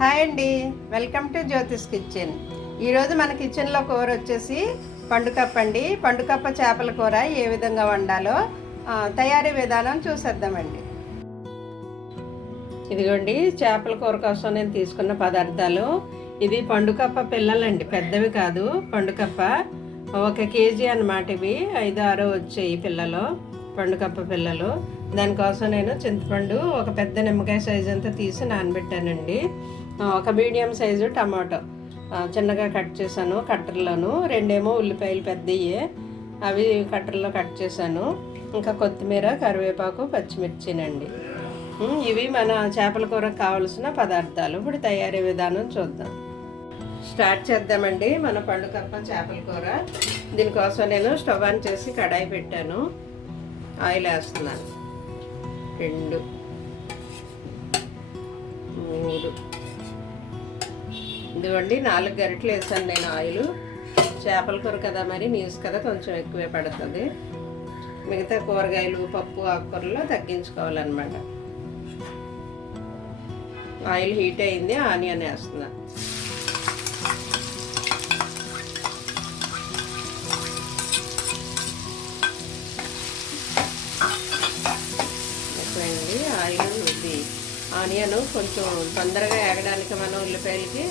Hi అండి, welcome to Jyothish kitchen. ఈరోజు మన కిచెన్లో కూర వచ్చేసి పండుకప్ప అండి. పండుకప్ప చేపల కూర ఏ విధంగా వండాలో తయారీ విధానం చూసేద్దామండి. ఇదిగోండి చేపల కూర కోసం నేను తీసుకున్న పదార్థాలు. ఇది పండుకప్ప పిల్లలండి, పెద్దవి కాదు. పండుకప్ప 1 కేజీ అన్నమాట. ఇవి 5-6 వచ్చాయి పిల్లలు, పండుకప్ప పిల్లలు. దానికోసం నేను చింతపండు ఒక పెద్ద నిమ్మకాయ సైజు అంతా తీసి నానబెట్టానండి. ఒక మీడియం సైజు టమాటో చిన్నగా కట్ చేశాను కట్టర్లోను. 2 ఉల్లిపాయలు పెద్దవి, అవి కట్టర్లో కట్ చేశాను. ఇంకా కొత్తిమీర, కరివేపాకు, పచ్చిమిర్చినండి. ఇవి మన చేపల కూరకు కావలసిన పదార్థాలు. ఇప్పుడు తయారీ విధానం చూద్దాం, స్టార్ట్ చేద్దామండి. మన పండుకప్ప చేపల కూర. దీనికోసం నేను స్టవ్ ఆన్ చేసి కడాయి పెట్టాను. ఆయిల్ వేస్తున్నాను. 2, 3, ఇదిగోండి 4 గరిటెలు వేసాను నేను ఆయిల్. చేపల కూర కదా, మరి నీసు కదా, కొంచెం ఎక్కువే పడుతుంది. మిగతా కూరగాయలు, పప్పు, ఆకుకూరలు తగ్గించుకోవాలన్నమాట. ఆయిల్ హీట్ అయింది, ఆనియన్ వేస్తున్నా. ఎక్కువైంది ఆయిల్. ఇది ఆనియన్ కొంచెం తొందరగా వేగడానికి మనం ఉల్లిపాయలకి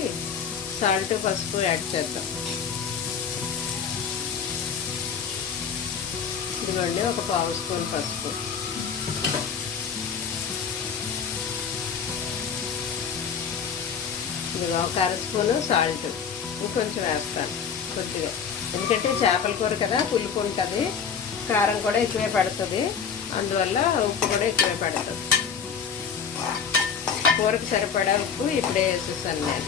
సాల్ట్, పసుపు యాడ్ చేద్దాం. ఇదిగోండి ఒక 1/2 స్పూన్ పసుపు, ఇదిగో 1/2 స్పూను సాల్ట్. ఇంకొంచెం వేస్తాను కొద్దిగా, ఎందుకంటే చేపల కూర కదా, పులుపు ఉంటుంది, కారం కూడా ఎక్కువే పడుతుంది, అందువల్ల ఉప్పు కూడా ఎక్కువే పడుతుంది. కూరకు సరిపడా ఉప్పు ఇప్పుడే వేసేసాను నేను.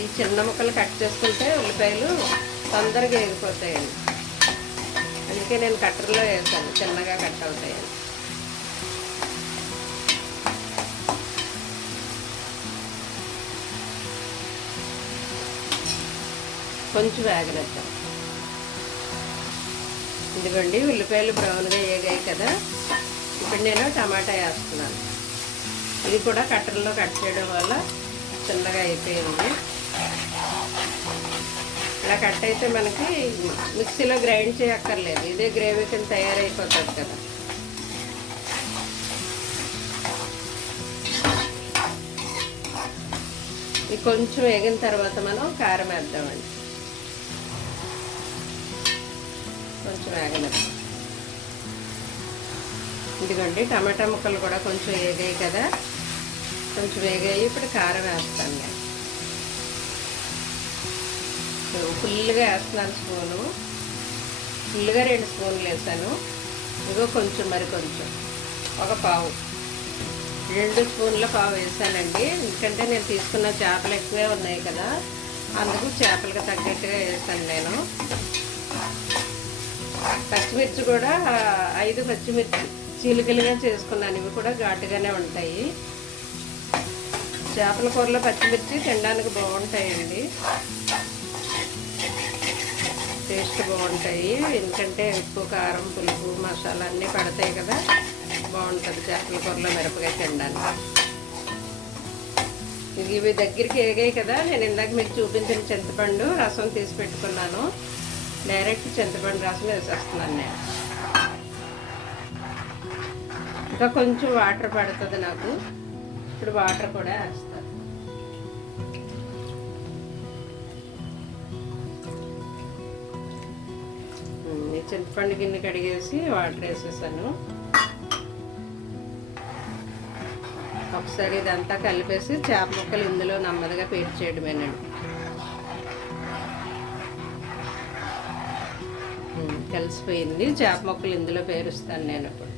ఈ చిన్న ముక్కలు కట్ చేసుకుంటే ఉల్లిపాయలు తొందరగా వేగిపోతాయండి, అందుకే నేను కట్టర్లో వేసాను, చిన్నగా కట్ అవుతాయని. కొంచెం వేగనిద్దాం. ఇదిగోండి ఉల్లిపాయలు బ్రౌన్గా వేగాయి కదా, ఇప్పుడు నేను టమాటా వేస్తున్నాను. ఇది కూడా కట్టర్లో కట్ చేయడం వల్ల చిన్నగా అయిపోయింది. ఇలా కట్ అయితే మనకి మిక్సీలో గ్రైండ్ చేయక్కర్లేదు, ఇదే గ్రేవీ కింద తయారైపోతుంది కదా. ఇది కొంచెం వేగిన తర్వాత మనం కారం వేద్దామండి. కొంచెం వేగలేదు. ఇదిగోండి టమాటా ముక్కలు కూడా కొంచెం వేగాయి కదా, కొంచెం వేగాయి. ఇప్పుడు కారం వేస్తాను నేను. ఫుల్గా వేస్తున్నాను స్పూను, ఫుల్గా 2 స్పూన్లు వేసాను. ఇదిగో కొంచెం, మరి కొంచెం ఒక 2 స్పూన్ల పావు వేసానండి. ఎందుకంటే నేను తీసుకున్న చేపలు ఎక్కువే ఉన్నాయి కదా, అందుకు చేపలకు తగ్గట్టుగా వేసాను నేను. పచ్చిమిర్చి కూడా 5 పచ్చిమిర్చి చీలికలుగా చేసుకున్నాను, ఇవి కూడా ఘాటుగానే ఉంటాయి. చేపల కూరలో పచ్చిమిర్చి తినడానికి బాగుంటాయండి, టేస్ట్ బాగుంటాయి, ఎందుకంటే ఉప్పు, కారం, పులుపు, మసాలా అన్నీ పడతాయి కదా, బాగుంటుంది చేపల కూరలో మిరపకాయ తినడానికి. ఇవి దగ్గరికి వేగాయి కదా, నేను ఇందాక మీకు చూపించిన చింతపండు రసం తీసి పెట్టుకున్నాను. డైరెక్ట్ చింతపండు రసం వేసేస్తున్నాను నేను. ఇంకా కొంచెం వాటర్ పడుతుంది నాకు, ఇప్పుడు వాటర్ కూడా వేస్తాను. చింతపండు గిన్నె కడిగేసి వాటర్ వేసేసాను. ఒకసారి ఇదంతా కలిపేసి చేప ముక్కలు ఇందులో నెమ్మదిగా పేర్చేయడమేనండి. కలిసిపోయింది. చేప ముక్కలు ఇందులో పేరుస్తాను నేను ఇప్పుడు.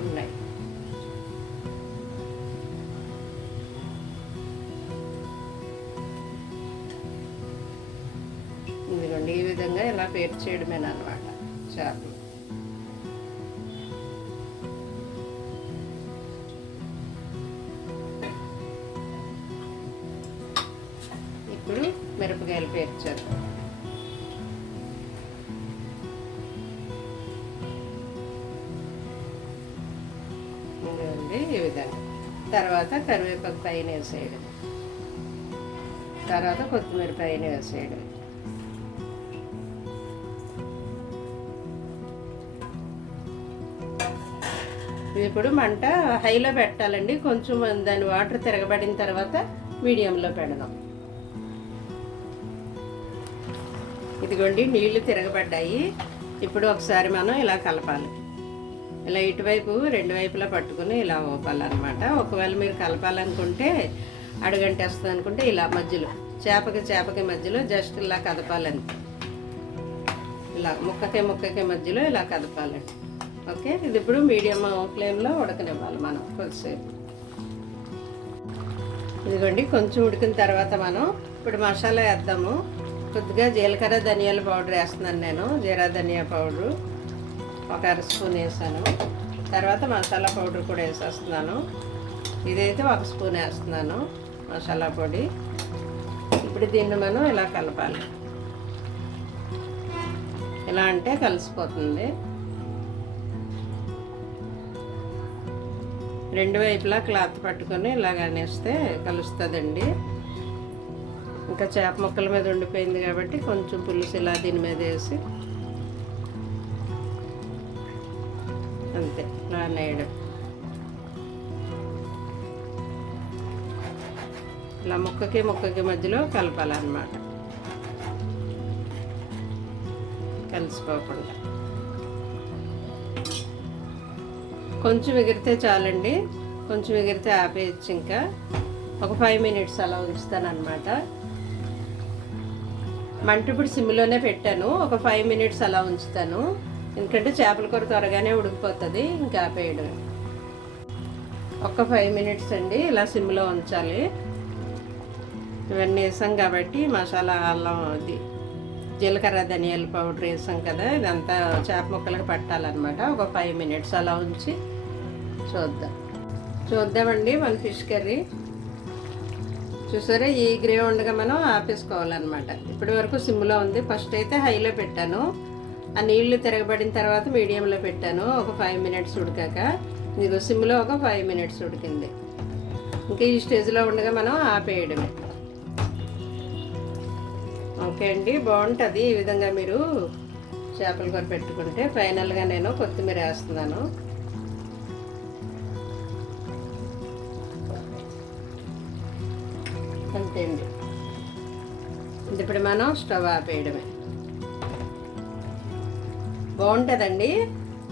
ఉన్నాయి. ఇదిగోండి ఈ విధంగా ఇలా పేర్చేయడమేనమాట చేపలు. పేర్చారు. ఇదండి ఈ విధంగా. తర్వాత కరివేపాకు పైన వేసేయడం, తర్వాత కొత్తిమీర పైన వేసేయడం. ఇప్పుడు మంట హైలో పెట్టాలండి. కొంచెం దాని వాటర్ తిరగబడిన తర్వాత మీడియంలో పెడదాం. ఇదిగోండి నీళ్లు తిరగబడ్డాయి. ఇప్పుడు ఒకసారి మనం ఇలా కలపాలి. ఇలా ఇటువైపు రెండు వైపులా పట్టుకుని ఇలా ఊపాలన్నమాట. ఒకవేళ మీరు కలపాలనుకుంటే అడుగంటేస్తుంది అనుకుంటే ఇలా మధ్యలో చేపకి మధ్యలో జస్ట్ ఇలా కదపాలండి. ఇలా ముక్కకి మధ్యలో ఇలా కదపాలండి. ఓకే, ఇది ఇప్పుడు మీడియం ఫ్లేమ్లో ఉడకనివ్వాలి మనం కొద్దిసేపు. ఇదిగోండి కొంచెం ఉడికిన తర్వాత మనం ఇప్పుడు మసాలా వేద్దాము. కొద్దిగా జీలకర్ర ధనియాల పౌడర్ వేస్తున్నాను నేను. జీరా ధనియా పౌడరు ఒక అర స్పూన్ వేసాను. తర్వాత మసాలా పౌడర్ కూడా వేసేస్తున్నాను. ఇదైతే ఒక స్పూన్ వేస్తున్నాను మసాలా పొడి. ఇప్పుడు దీన్ని మనం ఇలా కలపాలి. ఇలా అంటే కలిసిపోతుంది. రెండు వైపులా క్లాత్ పట్టుకొని ఇలాగ అనేస్తే కలుస్తుందండి. ఇంకా చేప ముక్కల మీద ఉండిపోయింది కాబట్టి కొంచెం పులుసు ఇలా దీని మీద వేసి అంతే ఇలా నేయడం. ఇలా ముక్కకి మధ్యలో కలపాలన్నమాట, కలిసిపోకుండా. కొంచెం ఎగిరితే చాలండి, కొంచెం ఎగిరితే ఆపేయచ్చు. ఇంకా ఒక 5 మినిట్స్ అలా ఉంచుతాను అనమాట. మంట ఇప్పుడు సిమ్లోనే పెట్టాను. ఒక 5 మినిట్స్ అలా ఉంచుతాను, ఎందుకంటే చేపల కూర త్వరగానే ఉడికిపోతుంది. ఇంకా ఆపేయడం. ఒక 5 మినిట్స్ అండి ఇలా సిమ్లో ఉంచాలి. ఇవన్నీ వేసాం కాబట్టి మసాలా, అల్లం, అది జీలకర్ర ధనియాల పౌడర్ వేసాం కదా, ఇదంతా చేప ముక్కలకు పట్టాలన్నమాట. ఒక 5 మినిట్స్ అలా ఉంచి చూద్దామండి మన ఫిష్ కర్రీ. చూసారా, ఈ గ్రేవీ ఉండగా మనం ఆపేసుకోవాలన్నమాట. ఇప్పటి వరకు సిమ్లో ఉంది. ఫస్ట్ అయితే హైలో పెట్టాను, ఆ నీళ్లు తిరగబడిన తర్వాత మీడియంలో పెట్టాను. ఒక 5 మినిట్స్ ఉడికాక ఇదిగో సిమ్లో ఒక 5 మినిట్స్ ఉడికింది. ఇంకా ఈ స్టేజ్లో ఉండగా మనం ఆపేయడమే. ఓకే అండి, బాగుంటుంది ఈ విధంగా మీరు చేపల కూర పెట్టుకుంటే. ఫైనల్గా నేను కొత్తిమీర వేస్తున్నాను. అంతే అండి, ఇప్పుడు మనం స్టవ్ ఆపేయడమే. బాగుంటుందండి,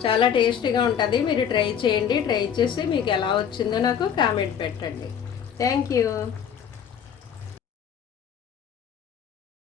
చాలా టేస్టీగా ఉంటుంది. మీరు ట్రై చేయండి. ట్రై చేసి మీకు ఎలా వచ్చిందో నాకు కామెంట్ పెట్టండి. Thank you.